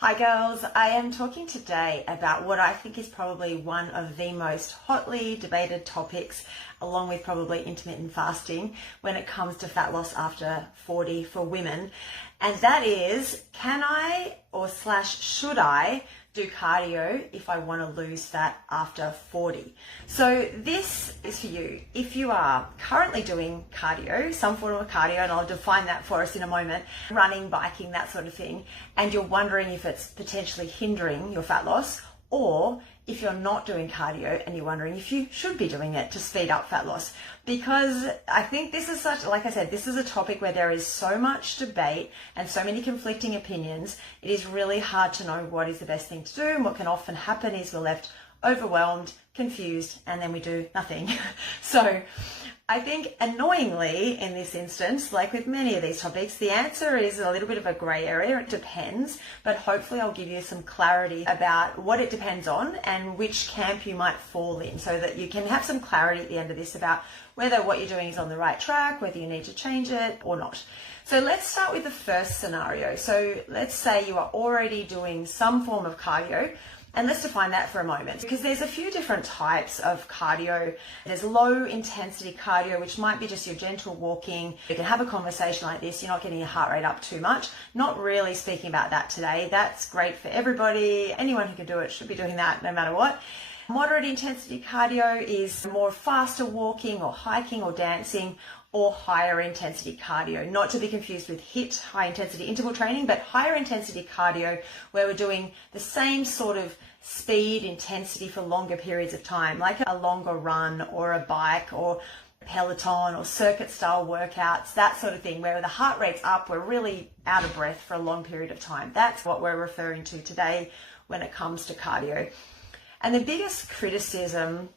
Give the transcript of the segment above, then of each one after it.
Hi girls, I am talking today about what I think is probably one of the most hotly debated topics, along with probably intermittent fasting, when it comes to fat loss after 40 for women. And that is, can I should I do cardio if I want to lose fat after 40? So this is for you. If you are currently doing cardio, some form of cardio, and I'll define that for us in a moment, running, biking, that sort of thing, and you're wondering if it's potentially hindering your fat loss, or if you're not doing cardio and you're wondering if you should be doing it to speed up fat loss. Because I think this is like I said, this is a topic where there is so much debate and so many conflicting opinions. It is really hard to know what is the best thing to do, and what can often happen is we're left overwhelmed, confused, and then we do nothing. So I think annoyingly in this instance, like with many of these topics, the answer is a little bit of a grey area. It depends, but hopefully I'll give you some clarity about what it depends on and which camp you might fall in, so that you can have some clarity at the end of this about whether what you're doing is on the right track, whether you need to change it or not. So let's start with the first scenario. So let's say you are already doing some form of cardio. And let's define that for a moment, because there's a few different types of cardio. There's low intensity cardio, which might be just your gentle walking. You can have a conversation like this. You're not getting your heart rate up too much. Not really speaking about that today. That's great for everybody. Anyone who can do it should be doing that no matter what. Moderate intensity cardio is more faster walking or hiking or dancing, or higher intensity cardio, not to be confused with HIIT, high intensity interval training, but higher intensity cardio where we're doing the same sort of speed intensity for longer periods of time, like a longer run or a bike or Peloton or circuit style workouts, that sort of thing, where the heart rate's up, we're really out of breath for a long period of time. That's what we're referring to today when it comes to cardio. And the biggest criticism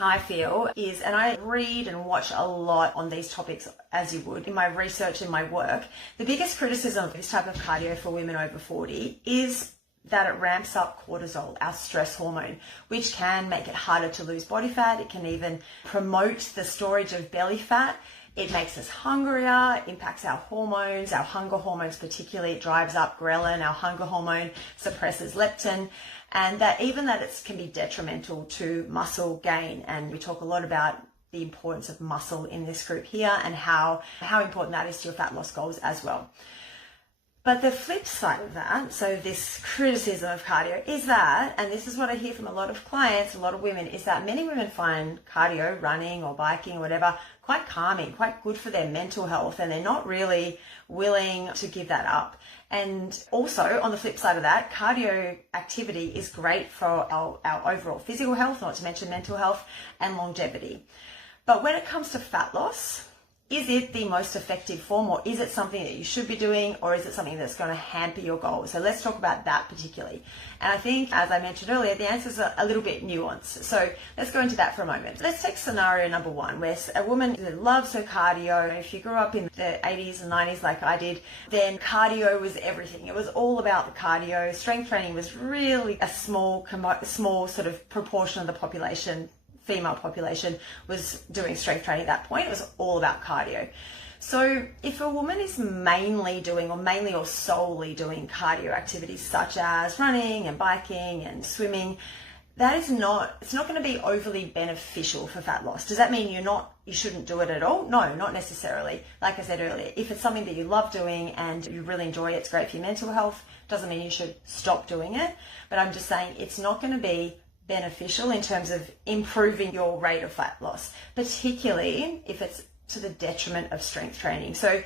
I feel is, and I read and watch a lot on these topics as you would in my research and my work, the biggest criticism of this type of cardio for women over 40 is that it ramps up cortisol, our stress hormone, which can make it harder to lose body fat. It can even promote the storage of belly fat. It makes us hungrier, impacts our hormones, our hunger hormones particularly. It drives up ghrelin, our hunger hormone, suppresses leptin, and that it can be detrimental to muscle gain. And we talk a lot about the importance of muscle in this group here, and how important that is to your fat loss goals as well. But the flip side of that, so this criticism of cardio, is that, and this is what I hear from a lot of clients, a lot of women, is that many women find cardio, running or biking or whatever, quite calming, quite good for their mental health, and they're not really willing to give that up. And also, on the flip side of that, cardio activity is great for our overall physical health, not to mention mental health and longevity. But when it comes to fat loss, is it the most effective form, or is it something that you should be doing, or is it something that's going to hamper your goals? So let's talk about that particularly. And I think, as I mentioned earlier, the answer is a little bit nuanced. So let's go into that for a moment. Let's take scenario number one, where a woman that loves her cardio. If you grew up in the 80s and 90s like I did, then cardio was everything. It was all about the cardio. Strength training was really a small sort of proportion of the population. Female population was doing strength training at that point. It was all about cardio. So if a woman is mainly or solely doing cardio activities such as running and biking and swimming, it's not going to be overly beneficial for fat loss. Does that mean you shouldn't do it at all? No, not necessarily. Like I said earlier, if it's something that you love doing and you really enjoy it, it's great for your mental health, doesn't mean you should stop doing it. But I'm just saying it's not going to be beneficial in terms of improving your rate of fat loss, particularly if it's to the detriment of strength training. So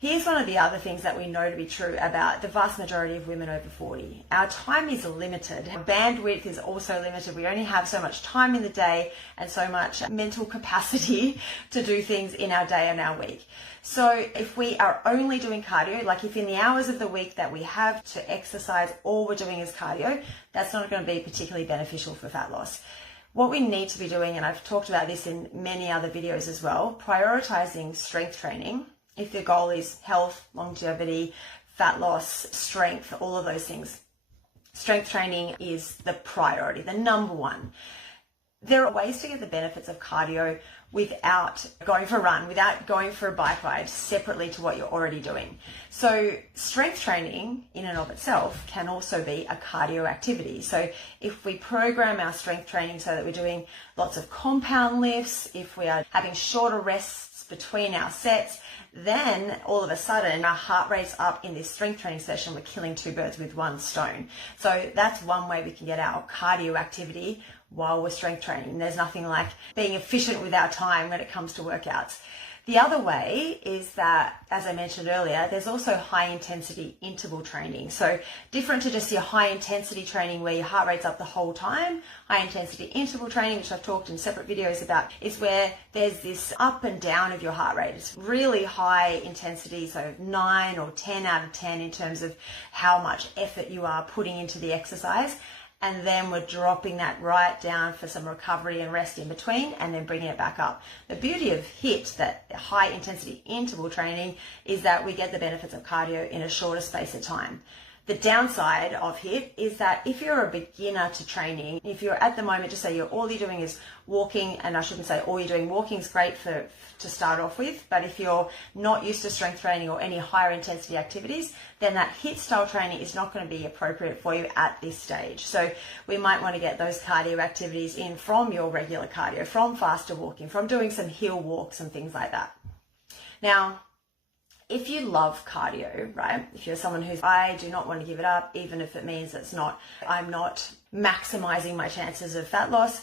here's one of the other things that we know to be true about the vast majority of women over 40. Our time is limited. Our bandwidth is also limited. We only have so much time in the day and so much mental capacity to do things in our day and our week. So if we are only doing cardio, like if in the hours of the week that we have to exercise, all we're doing is cardio, that's not going to be particularly beneficial for fat loss. What we need to be doing, and I've talked about this in many other videos as well, prioritizing strength training. If your goal is health, longevity, fat loss, strength, all of those things, strength training is the priority, the number one. There are ways to get the benefits of cardio without going for a run, without going for a bike ride separately to what you're already doing. So strength training in and of itself can also be a cardio activity. So if we program our strength training so that we're doing lots of compound lifts, if we are having shorter rests between our sets, then all of a sudden our heart rate's up in this strength training session. We're killing two birds with one stone. So that's one way we can get our cardio activity while we're strength training. There's nothing like being efficient with our time when it comes to workouts. The other way is that, as I mentioned earlier, there's also high intensity interval training. So different to just your high intensity training where your heart rate's up the whole time. High intensity interval training, which I've talked in separate videos about, is where there's this up and down of your heart rate. It's really high intensity, so 9 or 10 out of 10 in terms of how much effort you are putting into the exercise. And then we're dropping that right down for some recovery and rest in between, and then bringing it back up. The beauty of HIIT, that high intensity interval training, is that we get the benefits of cardio in a shorter space of time. The downside of HIIT is that if you're a beginner to training, if you're at the moment, just say all you're doing is walking, and I shouldn't say all you're doing, walking's great to start off with, but if you're not used to strength training or any higher intensity activities, then that HIIT style training is not going to be appropriate for you at this stage. So we might want to get those cardio activities in from your regular cardio, from faster walking, from doing some hill walks and things like that. Now, if you love cardio, right? If you're someone who's, I do not want to give it up, even if it means I'm not maximizing my chances of fat loss,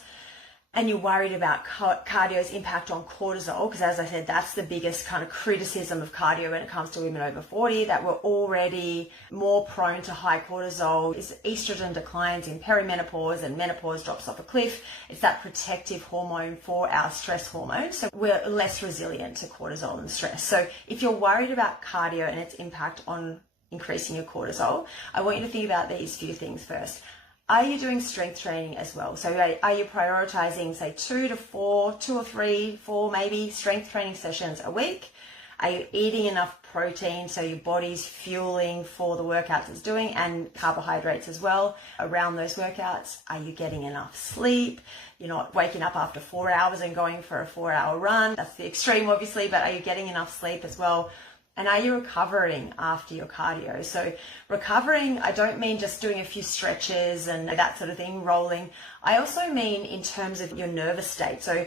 and you're worried about cardio's impact on cortisol, because as I said, that's the biggest kind of criticism of cardio when it comes to women over 40, that we're already more prone to high cortisol. Is estrogen declines in perimenopause and menopause drops off a cliff. It's that protective hormone for our stress hormone. So we're less resilient to cortisol and stress. So if you're worried about cardio and its impact on increasing your cortisol, I want you to think about these few things first. Are you doing strength training as well? So are you prioritizing, say, 2 or 3, 4 maybe strength training sessions a week? Are you eating enough protein so your body's fueling for the workouts it's doing, and carbohydrates as well around those workouts? Are you getting enough sleep? You're not waking up after 4 hours and going for a 4-hour run. That's the extreme, obviously, but are you getting enough sleep as well? And are you recovering after your cardio? So recovering, I don't mean just doing a few stretches and that sort of thing, rolling. I also mean in terms of your nervous state. So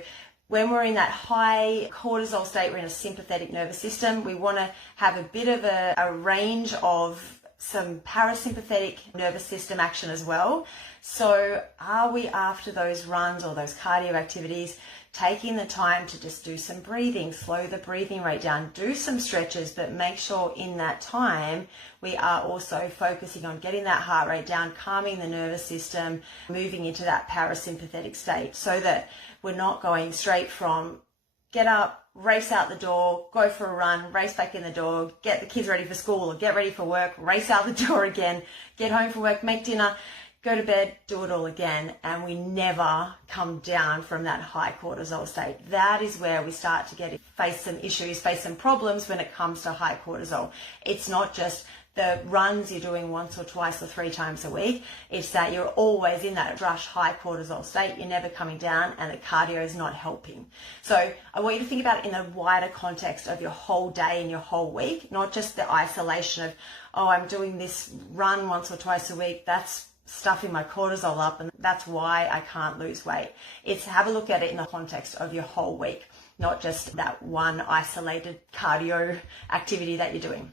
when we're in that high cortisol state, we're in a sympathetic nervous system. We want to have a bit of a range of some parasympathetic nervous system action as well. So are we, after those runs or those cardio activities, taking the time to just do some breathing, slow the breathing rate down, do some stretches, but make sure in that time we are also focusing on getting that heart rate down, calming the nervous system, moving into that parasympathetic state, so that we're not going straight from get up, race out the door, go for a run, race back in the door, get the kids ready for school or get ready for work, race out the door again, get home from work, make dinner, go to bed, do it all again, and we never come down from that high cortisol state. That is where we start to face some issues, face some problems when it comes to high cortisol. It's not just the runs you're doing once or twice or 3 times a week. It's that you're always in that rush high cortisol state. You're never coming down, and the cardio is not helping. So I want you to think about it in the wider context of your whole day and your whole week, not just the isolation of, oh, I'm doing this run once or twice a week. That's stuffing my cortisol up, and that's why I can't lose weight. It's have a look at it in the context of your whole week, not just that one isolated cardio activity that you're doing.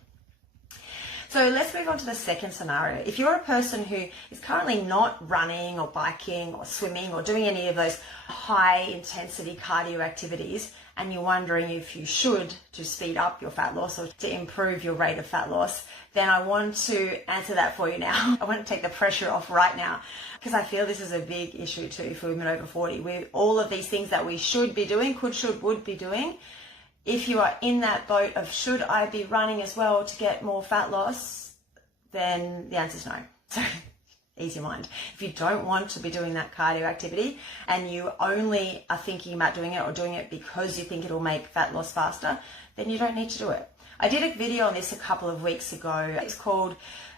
So let's move on to the second scenario. If you're a person who is currently not running or biking or swimming or doing any of those high intensity cardio activities, and you're wondering if you should to speed up your fat loss or to improve your rate of fat loss, then I want to answer that for you now. I want to take the pressure off right now, because I feel this is a big issue too for women over 40. With all of these things that we should be doing, could, should, would be doing, if you are in that boat of should I be running as well to get more fat loss, then the answer is no. So ease your mind. If you don't want to be doing that cardio activity and you only are thinking about doing it or doing it because you think it'll make fat loss faster, then you don't need to do it. I did a video on this a couple of weeks ago. It's called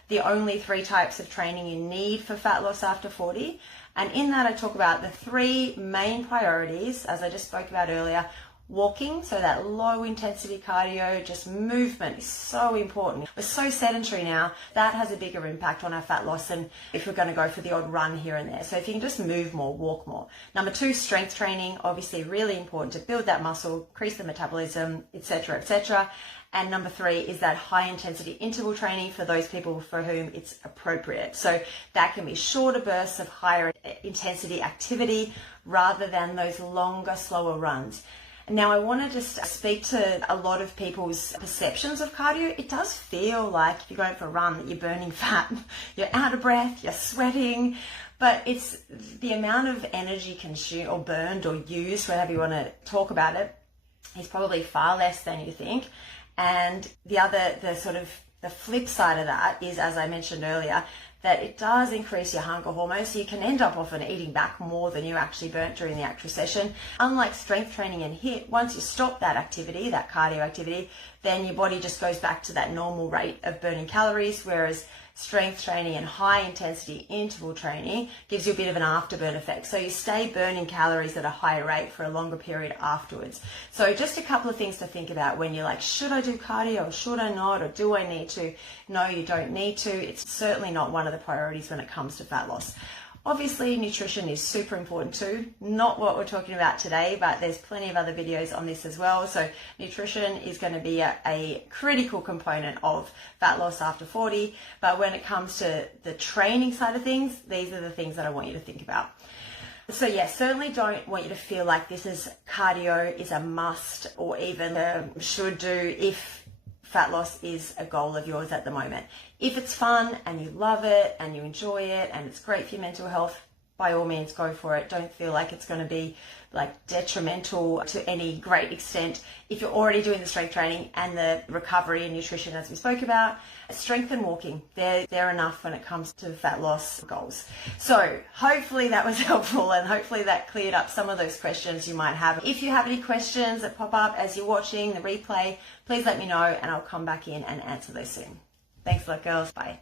the only 3 types of training you need for fat loss after 40. And in that I talk about the 3 main priorities, as I just spoke about earlier. Walking, so that low intensity cardio, just movement is so important. We're so sedentary now, that has a bigger impact on our fat loss than if we're going to go for the odd run here and there. So if you can just move more, walk more. Number 2, strength training, obviously really important to build that muscle, increase the metabolism, etc., etc. And number 3 is that high intensity interval training for those people for whom it's appropriate. So that can be shorter bursts of higher intensity activity rather than those longer, slower runs. Now, I want to just speak to a lot of people's perceptions of cardio. It does feel like if you're going for a run that you're burning fat, you're out of breath, you're sweating, but it's the amount of energy consumed or burned or used, whatever you want to talk about it, is probably far less than you think. And the flip side of that is, as I mentioned earlier, that it does increase your hunger hormone, so you can end up often eating back more than you actually burnt during the actual session. Unlike strength training and HIIT, once you stop that activity, that cardio activity, then your body just goes back to that normal rate of burning calories, whereas strength training and high intensity interval training gives you a bit of an afterburn effect. So you stay burning calories at a higher rate for a longer period afterwards. So just a couple of things to think about when you're like, should I do cardio or should I not, or do I need to? No, you don't need to. It's certainly not one of the priorities when it comes to fat loss. Obviously, nutrition is super important too. Not what we're talking about today, but there's plenty of other videos on this as well. So nutrition is going to be a critical component of fat loss after 40. But when it comes to the training side of things, these are the things that I want you to think about. So yes, certainly don't want you to feel like this is cardio is a must or even a should do if fat loss is a goal of yours at the moment. If it's fun and you love it and you enjoy it and it's great for your mental health, by all means go for it. Don't feel like it's going to be like detrimental to any great extent. If you're already doing the strength training and the recovery and nutrition as we spoke about, strength and walking, they're enough when it comes to fat loss goals. So hopefully that was helpful and hopefully that cleared up some of those questions you might have. If you have any questions that pop up as you're watching the replay, please let me know and I'll come back in and answer those soon. Thanks a lot, girls. Bye.